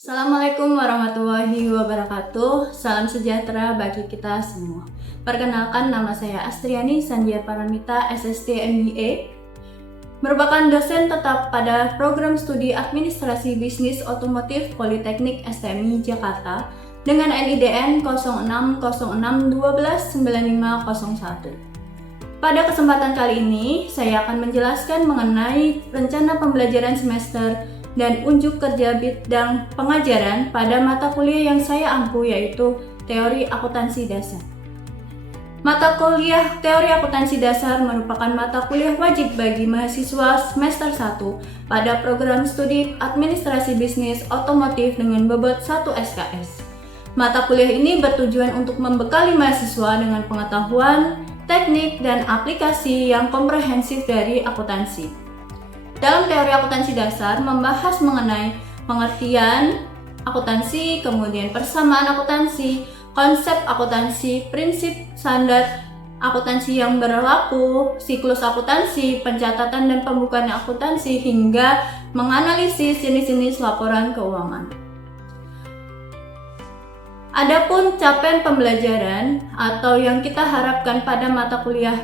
Assalamualaikum warahmatullahi wabarakatuh. Salam sejahtera bagi kita semua. Perkenalkan, nama saya Astriani Sandia Paramita, SST MBA. Merupakan dosen tetap pada program studi Administrasi Bisnis Otomotif Politeknik STMI Jakarta dengan NIDN 0606129501. Pada kesempatan kali ini, saya akan menjelaskan mengenai rencana pembelajaran semester dan unjuk kerja bidang pengajaran pada mata kuliah yang saya ampu, yaitu Teori Akuntansi Dasar. Mata kuliah Teori Akuntansi Dasar merupakan mata kuliah wajib bagi mahasiswa semester 1 pada program studi Administrasi Bisnis Otomotif dengan bobot 1 SKS. Mata kuliah ini bertujuan untuk membekali mahasiswa dengan pengetahuan, teknik, dan aplikasi yang komprehensif dari akuntansi. Dalam teori akuntansi dasar membahas mengenai pengertian akuntansi, kemudian persamaan akuntansi, konsep akuntansi, prinsip standar akuntansi yang berlaku, siklus akuntansi, pencatatan dan pembukaan akuntansi, hingga menganalisis jenis-jenis laporan keuangan. Adapun capaian pembelajaran atau yang kita harapkan pada mata kuliah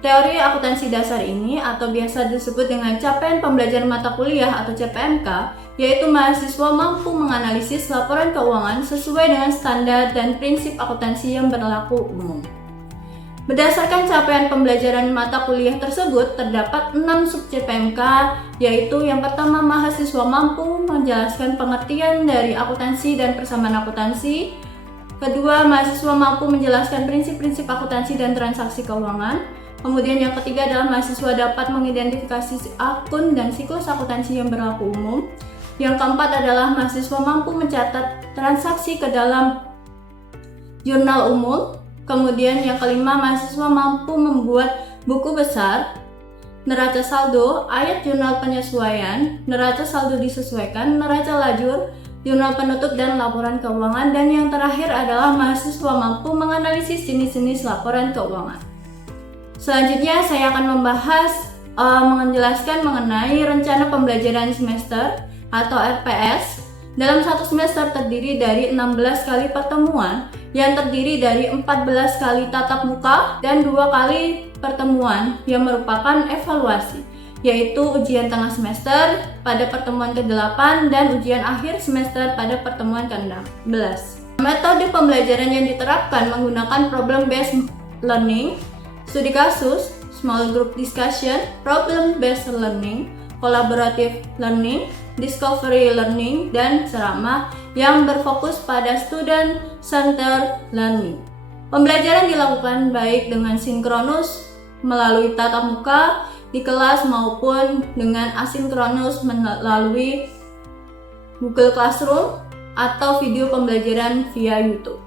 Teori Akuntansi Dasar ini atau biasa disebut dengan capaian pembelajaran mata kuliah atau CPMK, yaitu mahasiswa mampu menganalisis laporan keuangan sesuai dengan standar dan prinsip akuntansi yang berlaku umum. Berdasarkan capaian pembelajaran mata kuliah tersebut, terdapat 6 sub CPMK, yaitu yang pertama, mahasiswa mampu menjelaskan pengertian dari akuntansi dan persamaan akuntansi. Kedua, mahasiswa mampu menjelaskan prinsip-prinsip akuntansi dan transaksi keuangan. Kemudian yang ketiga adalah mahasiswa dapat mengidentifikasi akun dan siklus akuntansi yang berlaku umum. Yang keempat adalah mahasiswa mampu mencatat transaksi ke dalam jurnal umum. Kemudian yang kelima, mahasiswa mampu membuat buku besar, neraca saldo, ayat jurnal penyesuaian, neraca saldo disesuaikan, neraca lajur, jurnal penutup, dan laporan keuangan. Dan yang terakhir adalah mahasiswa mampu menganalisis jenis-jenis laporan keuangan. Selanjutnya saya akan membahas menjelaskan mengenai rencana pembelajaran semester atau RPS. Dalam satu semester terdiri dari 16 kali pertemuan yang terdiri dari 14 kali tatap muka dan 2 kali pertemuan yang merupakan evaluasi, yaitu ujian tengah semester pada pertemuan ke-8 dan ujian akhir semester pada pertemuan ke-16. Metode pembelajaran yang diterapkan menggunakan problem-based learning, studi kasus, small group discussion, problem-based learning, collaborative learning, discovery learning, dan ceramah yang berfokus pada student-centered learning. Pembelajaran dilakukan baik dengan sinkronus melalui tatap muka di kelas maupun dengan asinkronus melalui Google Classroom atau video pembelajaran via YouTube.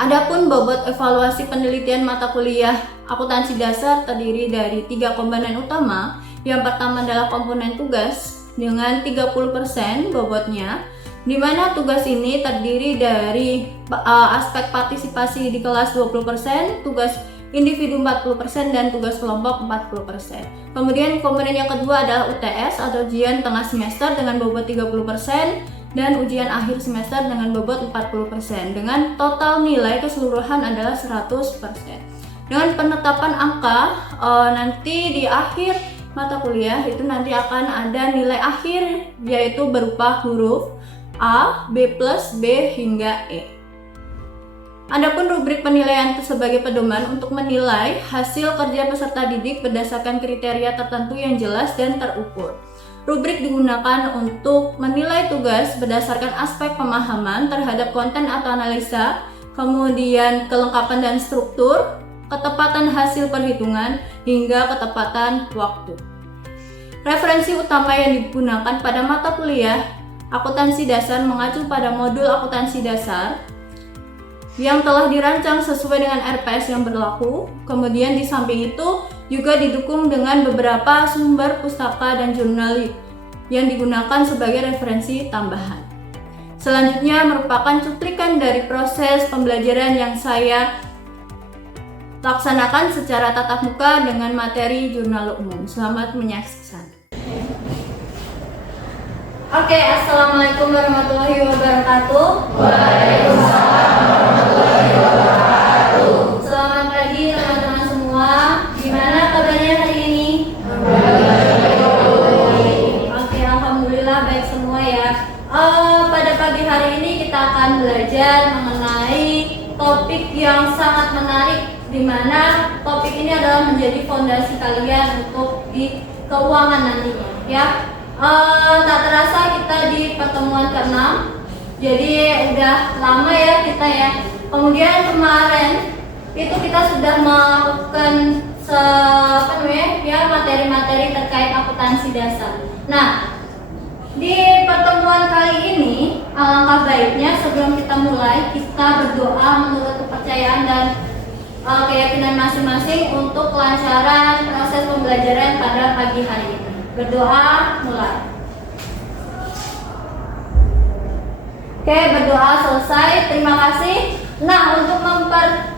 Adapun bobot evaluasi penelitian mata kuliah akuntansi dasar terdiri dari 3 komponen utama. Yang pertama adalah komponen tugas dengan 30% bobotnya, di mana tugas ini terdiri dari aspek partisipasi di kelas 20%, tugas individu 40%, dan tugas kelompok 40%. Kemudian komponen yang kedua adalah UTS atau ujian tengah semester dengan bobot 30%, dan ujian akhir semester dengan bobot 40%, dengan total nilai keseluruhan adalah 100%. Dengan penetapan angka, nanti di akhir mata kuliah itu nanti akan ada nilai akhir, yaitu berupa huruf A, B+, B hingga E. Adapun rubrik penilaian sebagai pedoman untuk menilai hasil kerja peserta didik berdasarkan kriteria tertentu yang jelas dan terukur. Rubrik digunakan untuk menilai tugas berdasarkan aspek pemahaman terhadap konten atau analisa, kemudian kelengkapan dan struktur, ketepatan hasil perhitungan, hingga ketepatan waktu. Referensi utama yang digunakan pada mata kuliah akuntansi dasar mengacu pada modul akuntansi dasar yang telah dirancang sesuai dengan RPS yang berlaku. Kemudian di samping itu juga didukung dengan beberapa sumber pustaka dan jurnal yang digunakan sebagai referensi tambahan. Selanjutnya merupakan cuplikan dari proses pembelajaran yang saya laksanakan secara tatap muka dengan materi jurnal umum. Selamat menyaksikan. Oke, assalamualaikum warahmatullahi wabarakatuh. Waalaikumsalam warahmatullahi wabarakatuh. Selamat pagi teman-teman semua. Gimana kabarnya hari ini? Oke, alhamdulillah baik semua ya. Pada pagi hari ini kita akan belajar mengenai topik yang sangat menarik, di mana topik ini adalah menjadi fondasi kalian untuk di keuangan nantinya ya. Tak terasa kita di pertemuan ke-6, jadi udah lama ya kita ya. Kemudian kemarin itu kita sudah melakukan materi-materi terkait akuntansi dasar. Nah, di pertemuan kali ini alangkah baiknya sebelum kita mulai kita berdoa menurut kepercayaan dan keyakinan masing-masing untuk kelancaran proses pembelajaran pada pagi hari ini. Berdoa mulai. Oke, berdoa selesai. Terima kasih. Nah, untuk memperdalam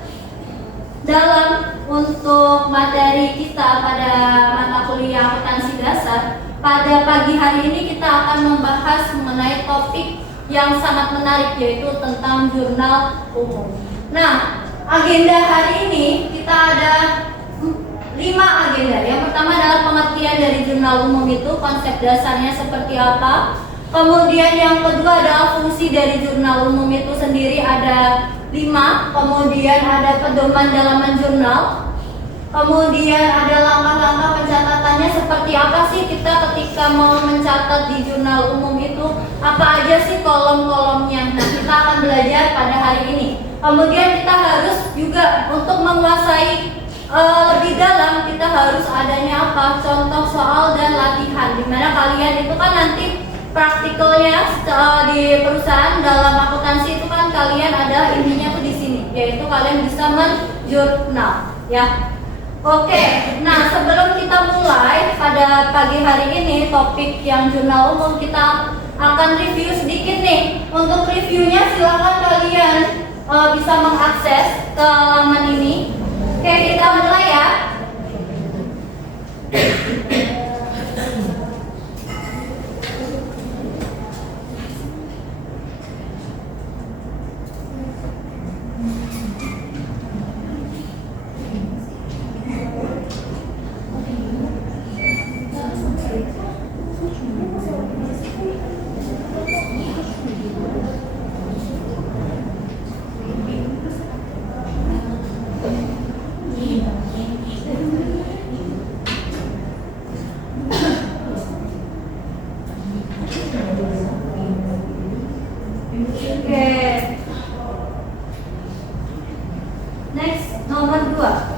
untuk materi kita pada mata kuliah akuntansi dasar, pada pagi hari ini kita akan membahas mengenai topik yang sangat menarik, yaitu tentang jurnal umum. Nah, agenda hari ini kita ada 5 agenda. Yang pertama adalah pengertian dari jurnal umum itu, konsep dasarnya seperti apa. Kemudian yang kedua adalah fungsi dari jurnal umum itu sendiri, ada 5. Kemudian ada pedoman dalaman jurnal. Kemudian ada langkah-langkah pencatatannya, seperti apa sih kita ketika mau mencatat di jurnal umum itu, apa aja sih kolom-kolomnya. Nah, kita akan belajar pada hari ini. Kemudian kita harus juga untuk menguasai lebih dalam, kita harus adanya apa? Contoh soal dan latihan, dimana kalian itu kan nanti praktikalnya di perusahaan dalam akuntansi itu kan kalian ada intinya tuh di sini, yaitu kalian bisa menjurnal ya. Oke, nah sebelum kita mulai pada pagi hari ini topik yang jurnal umum, kita akan review sedikit nih. Untuk reviewnya silakan kalian bisa mengakses ke halaman ini. Oke, kita mulai ya. Next, nomor 2.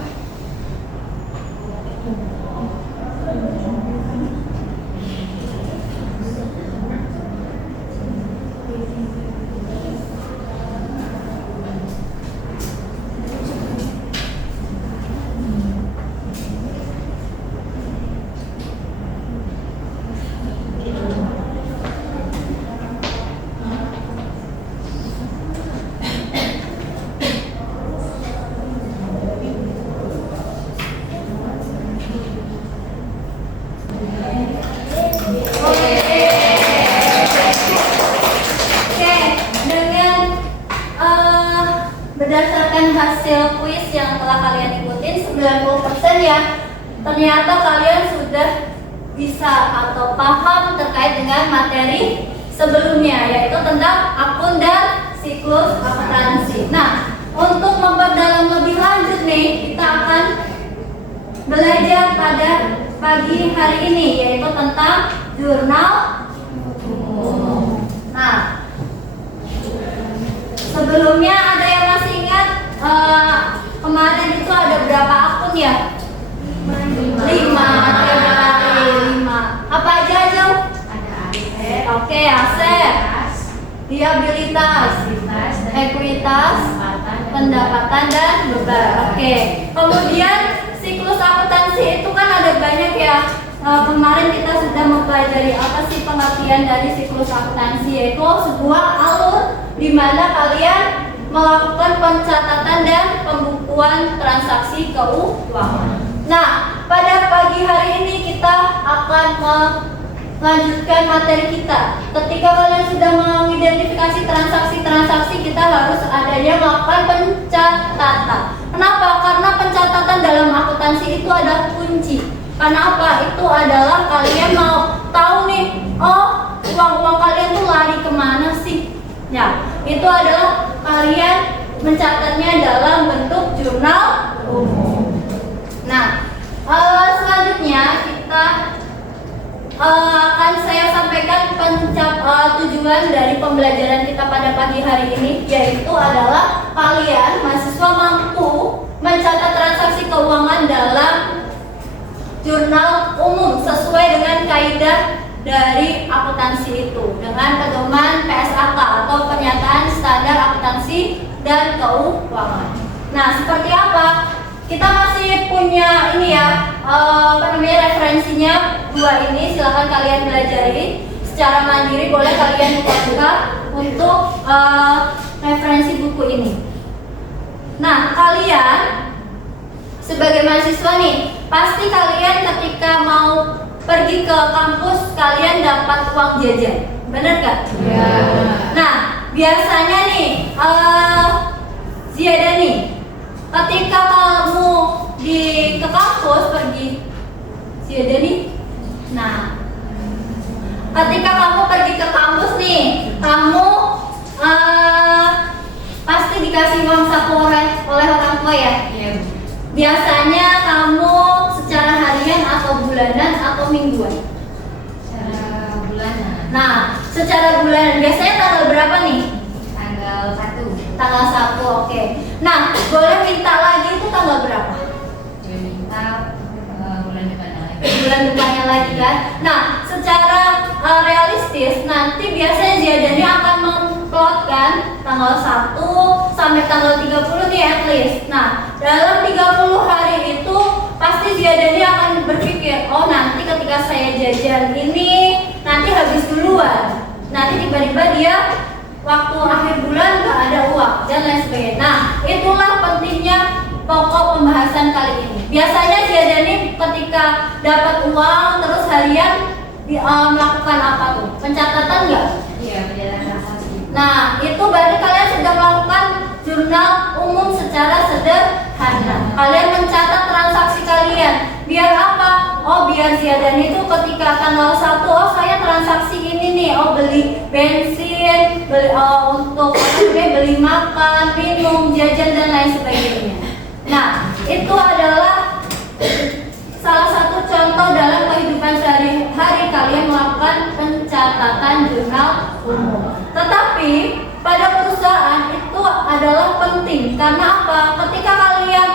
Berdasarkan hasil kuis yang telah kalian ikutin 90% ya, ternyata kalian sudah bisa atau paham terkait dengan materi sebelumnya, yaitu tentang akun dan siklus akuntansi. Nah, untuk memperdalam lebih lanjut nih, kita akan belajar pada pagi hari ini, yaitu tentang jurnal umum. Nah, sebelumnya ada yang masih ingat kemarin itu ada berapa akun ya? 5. Apa aja Jom? Ada aset. Oke, aset, liabilitas, ekuitas, pendapatan dan beban. Oke. Kemudian siklus akuntansi itu kan ada banyak ya. kemarin kita sudah mempelajari apa sih pengertian dari siklus akuntansi, yaitu sebuah alur di mana kalian melakukan pencatatan dan pembukuan transaksi keuangan. Nah, pada pagi hari ini kita akan melanjutkan materi kita. Ketika kalian sudah mengidentifikasi transaksi-transaksi, kita harus adanya melakukan pencatatan. Kenapa? Karena pencatatan dalam akuntansi itu ada kunci. Karena apa? Itu adalah kalian mau tahu nih, oh uang-uang kalian tuh lari kemana sih? Ya, itu adalah kalian mencatatnya dalam bentuk jurnal umum. Nah, selanjutnya kita akan saya sampaikan tujuan dari pembelajaran kita pada pagi hari ini, yaitu adalah kalian mahasiswa mampu mencatat transaksi keuangan dalam jurnal umum sesuai dengan kaidah dari akuntansi itu dengan pedoman PSAK atau pernyataan standar akuntansi dan keuangan. Nah, seperti apa? Kita masih punya ini ya, referensinya dua ini. Silakan kalian pelajari secara mandiri, boleh kalian buka untuk referensi buku ini. Nah, kalian sebagai mahasiswa nih, pasti kalian ketika mau pergi ke kampus kalian dapat uang jajan, bener gak? Ya. Nah, biasanya nih, Ziada nih, ketika kamu ke kampus pergi, Ziada nih, nah, ketika kamu pergi ke kampus nih, kamu pasti dikasih uang saku oleh orang tua ya? Iya. Biasanya kamu secara harian atau bulanan atau mingguan? Secara bulanan. Nah, secara bulanan biasanya tanggal berapa nih? Tanggal 1. Tanggal 1, oke. Nah, boleh minta lagi itu tanggal berapa? Dia minta bulan depannya lagi. Bulan depannya lagi kan? Nah, secara realistis nanti biasanya Ziadanya akan memplotkan tanggal 1 sampai tanggal 30 nih at least. Nah, dalam 30 hari itu pasti Ziadanya akan berpikir, oh nanti ketika saya jajan ini nanti habis duluan. Nanti tiba-tiba dia waktu akhir bulan nggak ada uang dan lain sebagainya. Nah, itulah pentingnya pokok pembahasan kali ini. Biasanya Ziadanya ketika dapat uang terus harian melakukan apa tuh? Pencatatan nggak? Iya, penjelasan transaksi. Nah, itu berarti kalian sudah melakukan jurnal umum secara sederhana. Kalian mencatat transaksi kalian. Biar apa? Oh, biar Ziadan itu ketika tanggal 1, oh saya transaksi ini nih, oh beli bensin, beli untuk beli makan, minum, jajan dan lain sebagainya. Nah, itu adalah salah satu contoh dalam kehidupan sehari-hari kalian melakukan pencatatan jurnal umum. Tetapi pada perusahaan itu adalah penting karena apa? Ketika kalian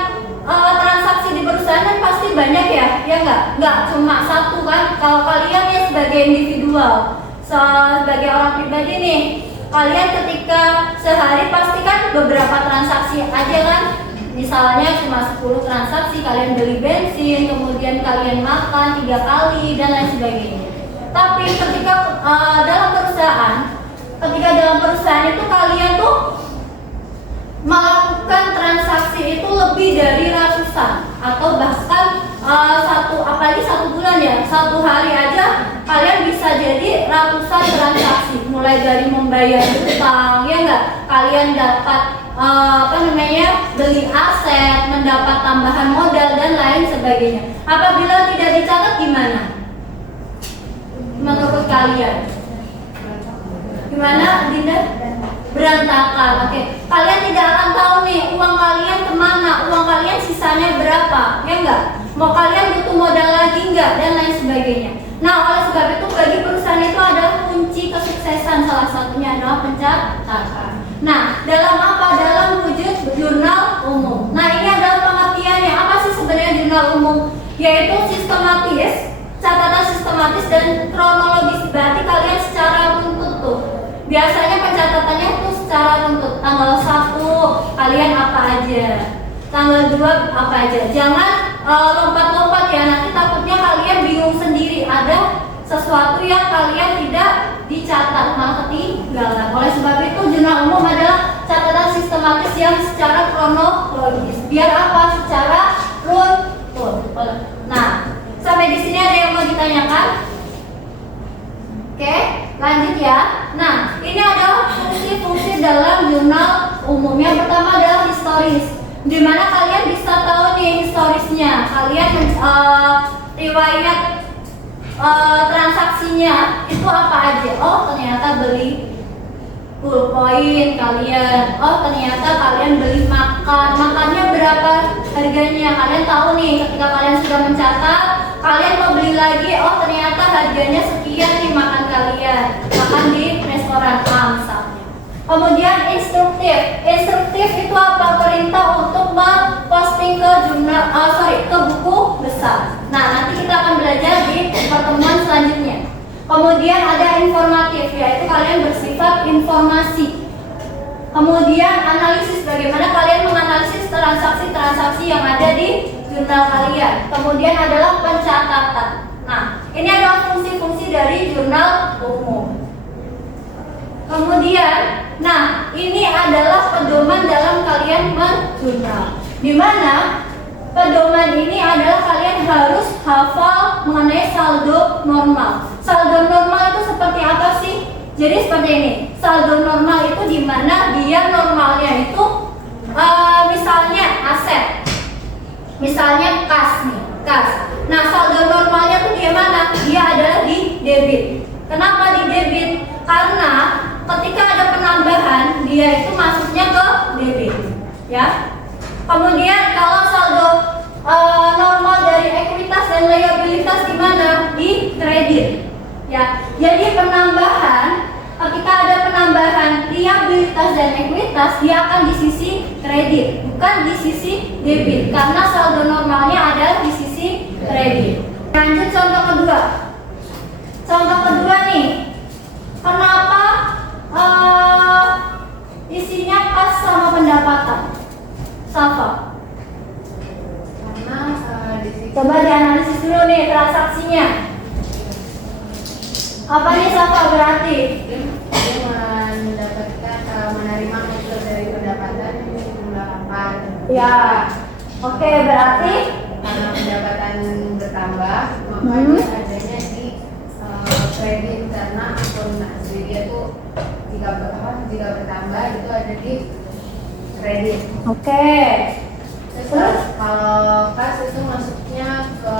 transaksi di perusahaan kan pasti banyak ya nggak cuma satu kan. Kalau kalian ya sebagai individual, sebagai orang pribadi nih, kalian ketika sehari pasti kan beberapa transaksi aja kan. Misalnya cuma 10 transaksi, kalian beli bensin, kemudian kalian makan 3 kali dan lain sebagainya. Tapi ketika dalam perusahaan itu kalian tuh melakukan transaksi itu lebih dari ratusan atau bahkan apalagi satu bulan ya, satu hari aja kalian bisa jadi ratusan transaksi, mulai dari membayar utang ya enggak, kalian dapat beli aset, mendapat tambahan modal dan lain sebagainya. Apabila tidak dicatat gimana? Menurut kalian? Gimana, Dinda? Berantakan. Oke. Kalian tidak akan tahu nih uang kalian kemana, uang kalian sisanya berapa, ya enggak? Mau kalian butuh modal lagi enggak dan lain sebagainya. Nah, oleh sebab itu bagi perusahaan itu adalah kunci kesuksesan, salah satunya adalah pencatatan. Nah, dalam apa? Dalam wujud jurnal umum. Nah, ini adalah pengertiannya. Apa sih sebenarnya jurnal umum? Yaitu sistematis, catatan sistematis dan kronologis. Berarti kalian secara runtut tuh. Biasanya pencatatannya tuh secara runtut. Tanggal 1 kalian apa aja? Tanggal 2 apa aja? Jangan lompat-lompat ya, nanti takutnya kalian bingung sendiri. ada sesuatu yang kalian tidak dicatat, malah ketinggalan. Oleh sebab itu jurnal umum adalah catatan sistematis yang secara kronologis. Biar apa? Secara runtun. Nah, sampai di sini ada yang mau ditanyakan? Oke, lanjut ya. Nah, ini adalah fungsi-fungsi dalam jurnal umum. Yang pertama adalah historis, di mana kalian bisa tahu nih historisnya. Kalian riwayat transaksinya itu apa aja. Oh, ternyata beli pulpoin kalian. Oh, ternyata kalian beli makannya berapa harganya. Kalian tahu nih ketika kalian sudah mencatat, kalian mau beli lagi. Oh, ternyata harganya sekian nih makan kalian. Makan di restoran A misalnya. Kemudian instruktif itu apa? Perintah untuk memposting ke ke buku besar. Nah, nanti kita akan belajar di pertemuan selanjutnya. Kemudian ada informatif, yaitu kalian bersifat informasi. Kemudian analisis, bagaimana kalian menganalisis transaksi-transaksi yang ada di jurnal kalian. Kemudian adalah pencatatan. Nah, ini adalah fungsi-fungsi dari jurnal umum. Kemudian, nah ini adalah pedoman dalam kalian menjurnal, di mana pedoman ini adalah kalian harus hafal mengenai saldo normal. Saldo normal itu seperti apa sih? Jadi seperti ini, saldo normal itu di mana dia normalnya itu misalnya aset, misalnya kas nih, kas. Nah, saldo normalnya itu di mana? Dia adalah di debit. Kenapa di debit? Karena ketika ada penambahan, dia itu masuknya ke debit, ya. Kemudian kalau saldo normal dari ekuitas dan liabilitas di mana? Di kredit, ya. Jadi penambahan, ketika ada penambahan liabilitas dan ekuitas, dia akan di sisi kredit, bukan di sisi debit, karena saldo normalnya ada di sisi kredit. Lanjut contoh kedua. Contoh kedua nih, kenapa isinya kas sama pendapatan? Safa. Karena di situ Coba dianalisis dulu nih transaksinya. Apa nih Safa berarti? dia mendapatkan menerima hasil dari pendapatan jumlah 8. Ya. Oke, berarti Karena pendapatan bertambah, maka dia adanya di kredit, karena akun asli dia tuh jika bertambah itu ada di kredit. oke. Terus kalau kas itu masuknya ke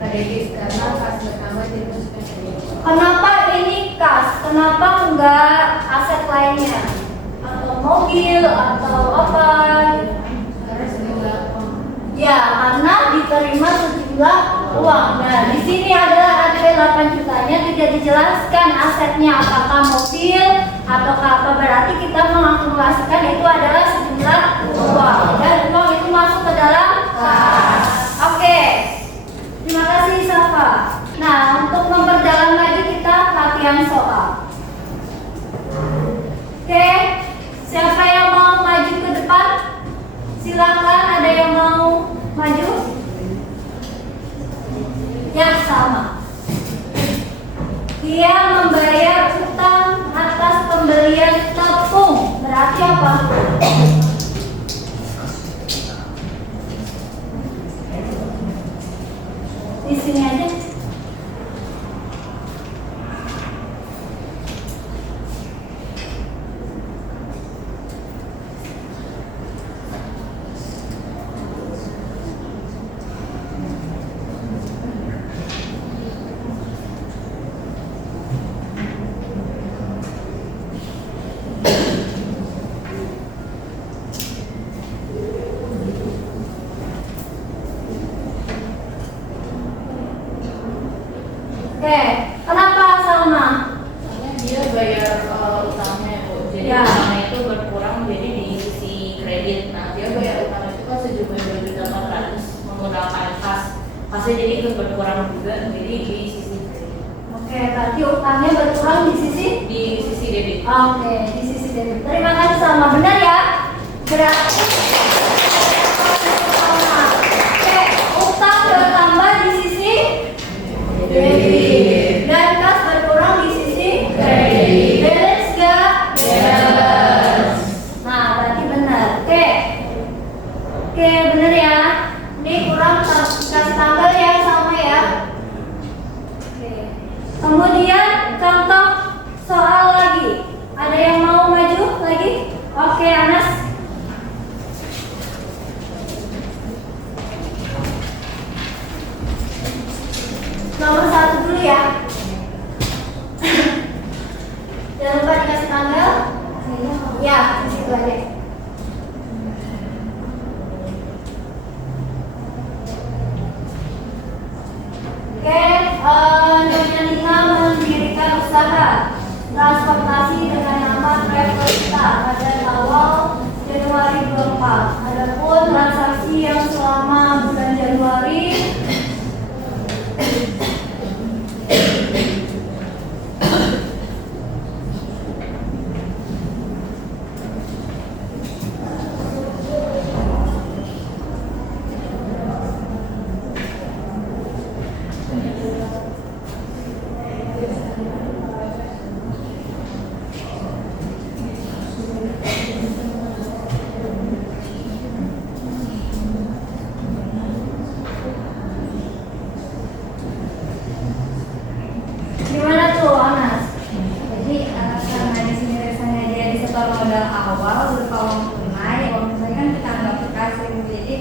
debit, karena kas bertambah jadi masuknya ke debit. Kenapa ini kas? Kenapa enggak aset lainnya? Atau mobil atau apa? Karena sejumlah Ya, karena diterima sejumlah uang. Nah, di sini adalah ADP 8 jutanya tidak dijelaskan asetnya apakah mobil atau apa. Berarti kita mengakumulasikan itu adalah sejumlah uang dan uang itu masuk ke dalam kas. Oke. Terima kasih Safa. Nah, untuk memperdalam lagi kita latihan soal. Oke. Siapa yang mau maju ke depan? Silakan, ada yang mau maju? Yang sama. Dia membayar utang atas pembelian tepung. Berarti apa? Di sini aja. Oke, kenapa Salma? Soalnya dia bayar utangnya Bu. Jadi Ya. utangnya itu berkurang jadi di sisi kredit. Nah, dia bayar utang itu kan sejumlah 2.800.000 menggunakan kas. Kasnya jadi ikut berkurang juga, jadi di sisi kredit. Oke, berarti utangnya berkurang di sisi? Di sisi debit. Oke, di sisi debit. Terima kasih Salma. Benar ya? Berarti Salma. Oke, utang bertambah di sisi debit. Dan kas berkurang di sisi kredit. Balance gak? Balance. Nah, berarti benar. Oke, benar ya. Ini kurang kasih tanggal yang sama ya. Oke. Kemudian contoh soal lagi. Ada yang mau maju lagi? Oke, Anas. Nomor 1 dulu ya. Jangan lupa dikasih tanggal. Ya, itu aja. Oke, Nyonya Nina mendirikan usaha transportasi dengan nama Travelista pada awal Januari 24. Adapun transaksi yang selama bulan Januari gimana tuh, Anas? Jadi karena di sini biasanya dia disetor modal awal berupa uang tunai, uang tunai kan kita anggap bekas, jadi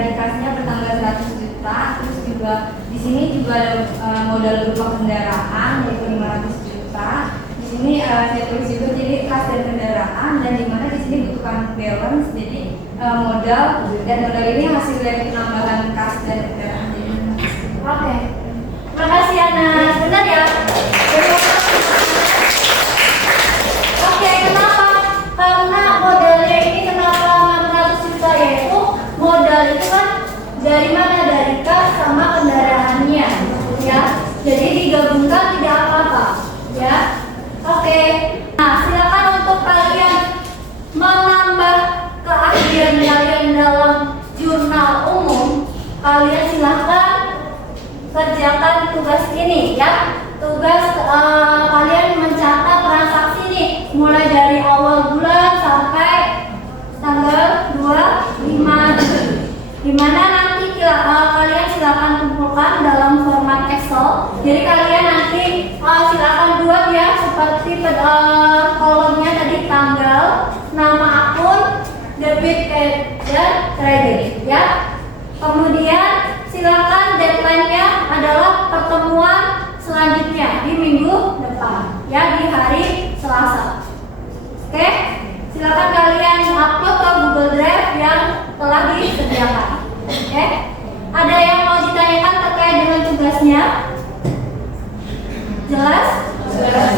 di kasnya bertambah 100 juta, terus juga di sini juga ada modal berupa kendaraan yaitu 500 juta. Di sini saya tulis juga jadi kas dan kendaraan, dan di mana di sini butuhkan balance, jadi modal, dan modal ini hasil dari penambahan kas dan kendaraan. Oke. Makasih Anas. Benar ya? Oke, kenapa? Karena modalnya ini kenapa 600 juta, yaitu modal itu kan dari mana? Dari kas sama kendaraannya, ya. Jadi digabungkan tidak apa-apa, ya. Oke. Nah, silakan untuk kalian menambah keahlian kalian dalam jurnal umum. Kalian silahkan kerjakan tugas ini ya. Tugas kalian mencatat transaksi nih mulai dari awal bulan sampai tanggal 25 Juli. Dimana nanti kalian silakan kumpulkan dalam format Excel. Jadi kalian nanti silakan buat ya seperti kolomnya tadi tanggal, nama akun, debit dan kredit ya. Kemudian silakan deadline-nya adalah pertemuan selanjutnya di minggu depan ya, di hari Selasa. Oke, silakan kalian upload ke Google Drive yang telah disediakan. Oke, ada yang mau ditanyakan terkait dengan tugasnya? Jelas?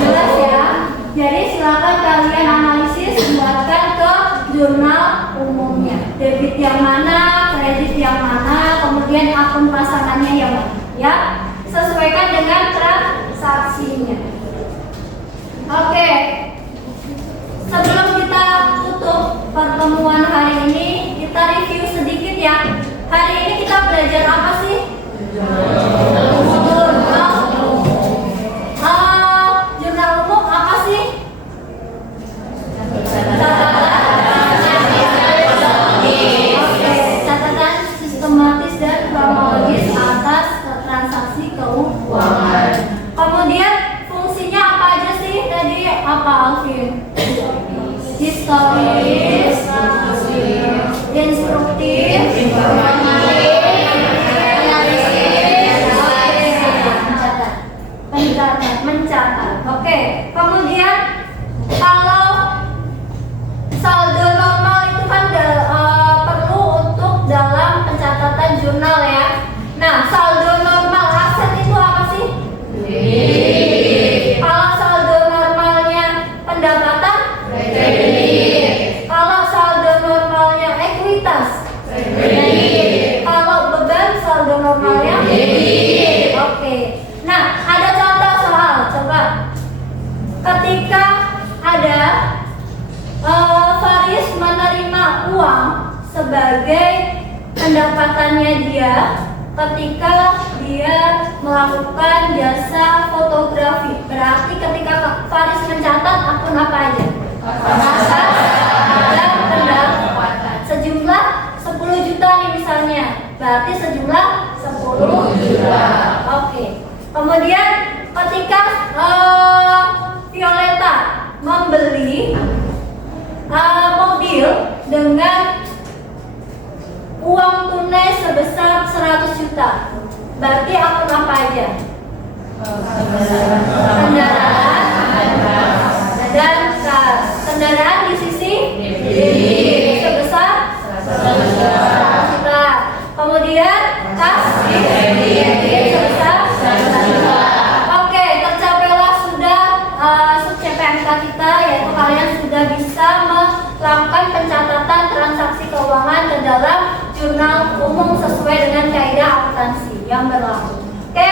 Jelas ya. Jadi silakan kalian analisis, buatkan ke jurnal umumnya. Debit yang mana, kredit yang mana, kemudian akun pasangannya yang mana, ya. Sesuaikan dengan transaksinya. Oke. Sebelum kita tutup pertemuan hari ini, kita review sedikit ya. Hari ini kita belajar apa sih? Jurnal umum apa sih? Catatan sistematis dan kronologis atas transaksi keuangan. Kemudian fungsinya apa aja sih tadi? Apa Alvin? Historis, instruktif, mencatat. Oke. Kemudian kalau saldo normal itu kan perlu untuk dalam pencatatan jurnal ya. Nah, saldo normal aset itu apa sih? Kalau saldo normalnya pendapatan? Kalau saldo normalnya ekuitas? Kalau beban saldo normalnya? Oke. Nah, ada contoh soal, coba. Ketika ada Faris menerima uang sebagai pendapatannya dia ketika dia melakukan jasa fotografi. Berarti ketika Kak Faris mencatat akun apa aja? Masa dan pendapatan. Sejumlah 10 juta nih misalnya. Berarti sejumlah 10 juta. Oke. Kemudian ketika Violeta membeli mobil dengan uang tunai sebesar 100 juta. Berarti akun apa aja? Kendaraan dan kas. Kendaraan di sisi debit sebesar 100 juta. Kemudian kas di debit sebesar 100 juta. Oke, tercapailah sudah sub-CPNK kita, yaitu kalian sudah bisa melakukan pencatatan transaksi keuangan ke dalam jurnal umum sesuai dengan kaidah akuntansi yang berlaku. Oke,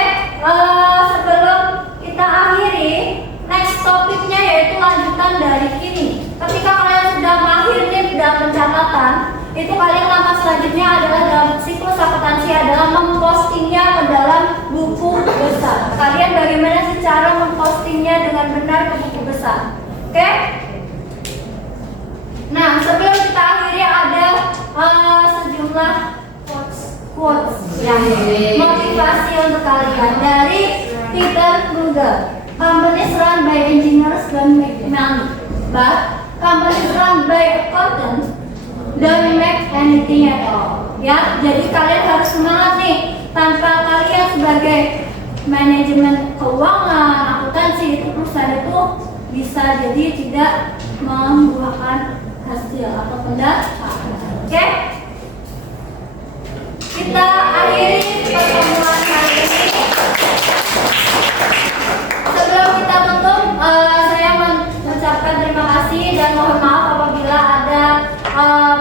sebelum kita akhiri, next topiknya yaitu lanjutan dari ini. Ketika kalian sudah mahir nih dalam pencatatan, itu kalian langkah selanjutnya adalah dalam siklus akuntansi adalah mempostingnya ke dalam buku besar. Kalian bagaimana sih cara mempostingnya dengan benar ke buku besar? Oke? Nah, sebelum kita akhiri ada sejumlah quotes yang motivasi untuk kalian dari Peter Kruger. Companies run by engineers don't make money, but companies run by accountants don't make anything at all. Ya, jadi kalian harus semangat nih. Tanpa kalian sebagai manajemen keuangan, akuntansi, itu perusahaan itu bisa jadi tidak membuahkan hasil atau pendapatan. Oke? Kita akhiri pertemuan hari ini. Sebelum kita tutup, saya mengucapkan terima kasih dan mohon maaf apabila ada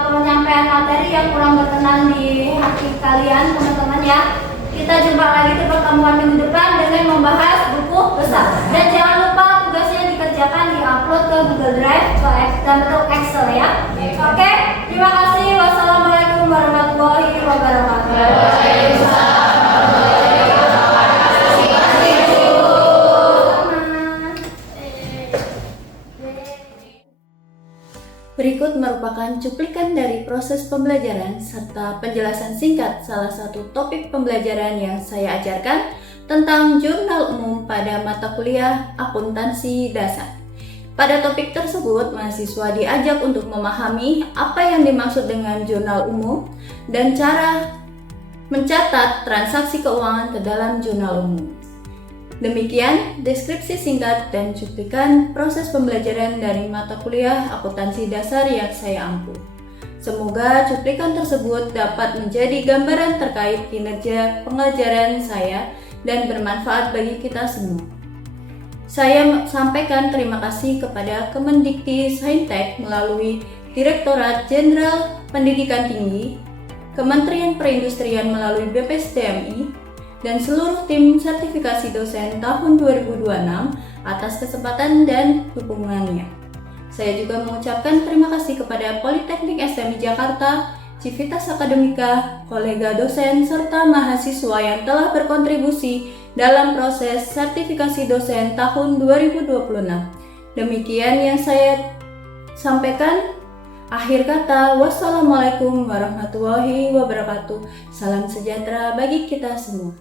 penyampaian materi yang kurang berkenan di hati kalian, teman-teman ya. Kita jumpa lagi di pertemuan minggu depan dengan membahas buku besar. Dan jangan lupa tugasnya dikerjakan di-upload ke Google Drive dan bentuk Excel ya. Oke, terima kasih. Wassalamualaikum warahmatullahi wabarakatuh. Berikut merupakan cuplikan dari proses pembelajaran serta penjelasan singkat salah satu topik pembelajaran yang saya ajarkan tentang jurnal umum pada mata kuliah akuntansi dasar. Pada topik tersebut, mahasiswa diajak untuk memahami apa yang dimaksud dengan jurnal umum dan cara mencatat transaksi keuangan ke dalam jurnal umum. Demikian deskripsi singkat dan cuplikan proses pembelajaran dari mata kuliah akuntansi dasar yang saya ampu. Semoga cuplikan tersebut dapat menjadi gambaran terkait kinerja pengajaran saya dan bermanfaat bagi kita semua. Saya sampaikan terima kasih kepada Kemendikti-Saintek melalui Direktorat Jenderal Pendidikan Tinggi, Kementerian Perindustrian melalui BPSDMI, dan seluruh tim sertifikasi dosen tahun 2026 atas kesempatan dan dukungannya. Saya juga mengucapkan terima kasih kepada Politeknik STMI Jakarta, Civitas Akademika, kolega dosen, serta mahasiswa yang telah berkontribusi dalam proses sertifikasi dosen tahun 2026. Demikian yang saya sampaikan. Akhir kata, wassalamualaikum warahmatullahi wabarakatuh. Salam sejahtera bagi kita semua.